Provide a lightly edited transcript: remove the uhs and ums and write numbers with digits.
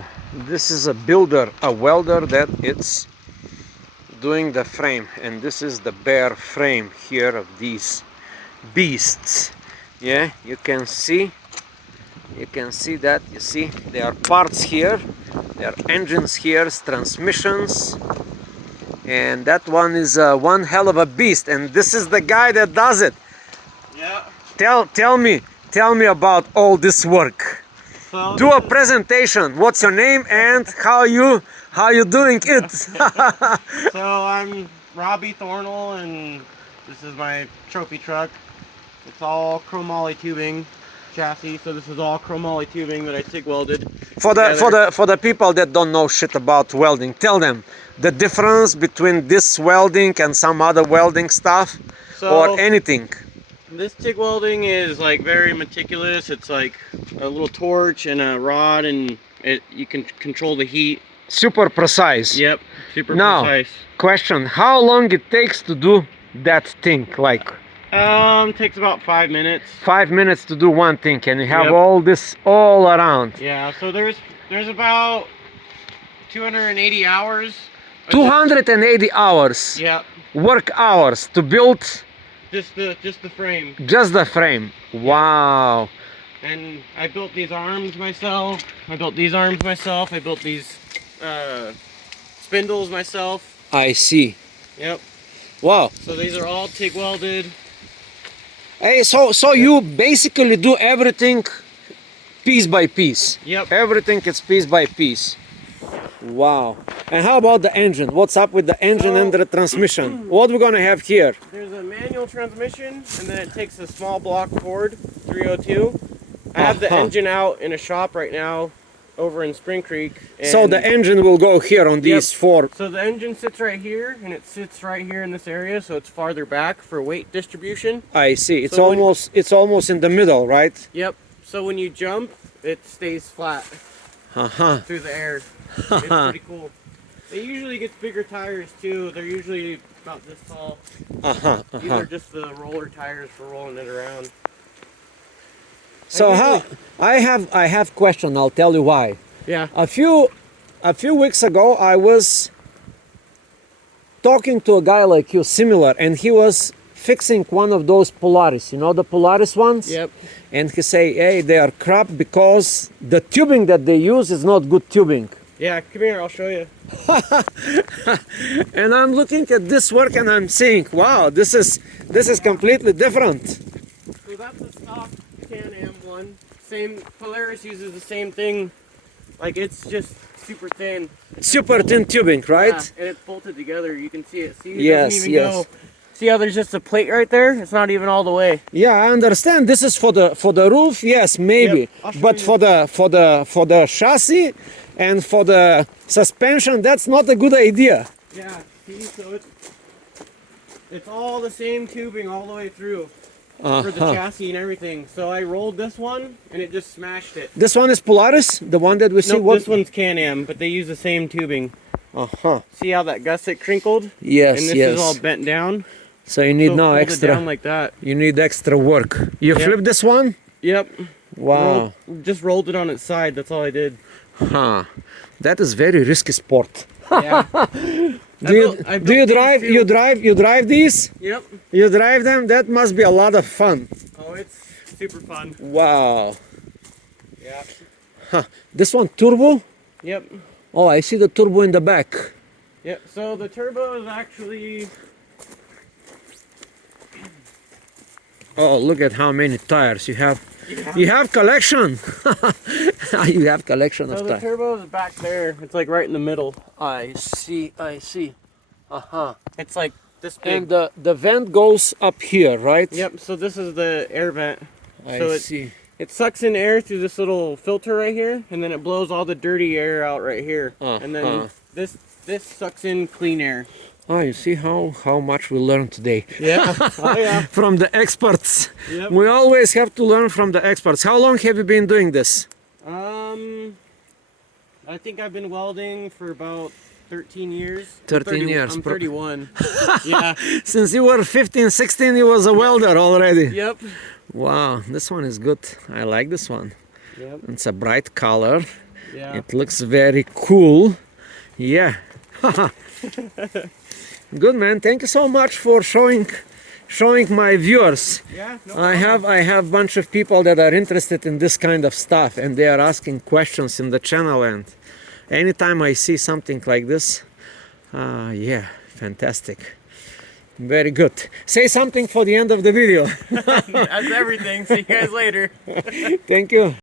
Wow, this is a builder, a welder that it's doing the frame, and this is the bare frame here of these beasts. Yeah, you can see that. You see there are parts here, there are engines here, transmissions, and that one is one hell of a beast, and this is the guy that does it. Yeah. Tell me about all this work. So Do a presentation. What's your name and how you doing it? So I'm Robbie Thornell, and this is my trophy truck. It's all chromoly tubing chassis. So this is all chromoly tubing that I TIG welded. For the people that don't know shit about welding, tell them the difference between this welding and some other welding stuff, or anything. This TIG welding is like very meticulous. It's like a little torch and a rod, and you can control the heat. Super precise. Yep, super Now, precise. question: how long it takes to do that thing? Like, takes about 5 minutes. 5 minutes to do one thing, and you have all this all around. Yeah. So there's about 280 hours. 280 hours. Yeah. Work hours to build. Just the frame. Just the frame. Wow. And I built these arms myself. I built these arms myself. I built these spindles myself. I see. Yep. Wow. So these are all TIG welded. Hey, so you basically do everything piece by piece. Yep. Everything is piece by piece. Wow. And how about the engine? What's up with the engine and the transmission? What we're gonna have here? There's a manual transmission, and then it takes a small block Ford 302. I have the engine out in a shop right now over in Spring Creek. So the engine will go here on these four. So the engine sits right here, and it sits right here in this area, so it's farther back for weight distribution. I see. It's so almost in the middle, right? Yep. So when you jump, it stays flat through the air. It's pretty cool. It usually gets bigger tires too. They're usually about this tall. These are just the roller tires for rolling it around. So I have question. I'll tell you why. Yeah. A few weeks ago, I was talking to a guy like you, similar, and he was fixing one of those Polaris. You know the Polaris ones? Yep. And he say, hey, they are crap because the tubing that they use is not good tubing. Yeah, come here, I'll show you. And I'm looking at this work and I'm saying, wow, this is completely different. So that's the stock Can-Am one. Same, Polaris uses the same thing. Like, it's just super thin. Super thin tubing, right? Yeah, and it's bolted together. You can see it. See, it yes, doesn't even go. See how there's just a plate right there? It's not even all the way. Yeah, I understand. This is for the roof. Yes, maybe. Yep, but for the chassis and for the suspension, that's not a good idea. Yeah. See, so it's all the same tubing all the way through for the chassis and everything. So I rolled this one and it just smashed it. This one is Polaris, the one that we see. Nope, this one's Can-Am, but they use the same tubing. See how that gusset crinkled? Yes, and this is all bent down. So you need now extra. Down like that. You need extra work. You flip this one? Yep. Wow. Just rolled it on its side. That's all I did. That is very risky sport. Yeah. Do you drive these? Yep. You drive them? That must be a lot of fun. Oh, it's super fun. Wow. Yeah. This one turbo? Yep. Oh, I see the turbo in the back. Yep. So the turbo is actually. Oh, look at how many tires you have. You have collection. You have collection of tires. So the turbo is back there. It's like right in the middle. I see. It's like this big. And the vent goes up here, right? Yep. So this is the air vent. I see. It sucks in air through this little filter right here, and then it blows all the dirty air out right here. And then this sucks in clean air. Oh, you see how much we learned today. Yeah. Oh, yeah. From the experts. Yep. We always have to learn from the experts. How long have you been doing this? I think I've been welding for about 13 years. 13 years. I'm 31. Yeah. Since you were 15, 16, you was a welder already. Yep. Wow, this one is good. I like this one. Yep. It's a bright color. Yeah. It looks very cool. Yeah. Good, man. Thank you so much for showing my viewers. Yeah, no I problem. have a bunch of people that are interested in this kind of stuff, and they are asking questions in the channel, and anytime I see something like this, yeah, fantastic. Very good. Say something for the end of the video. That's everything. See you guys later. Thank you.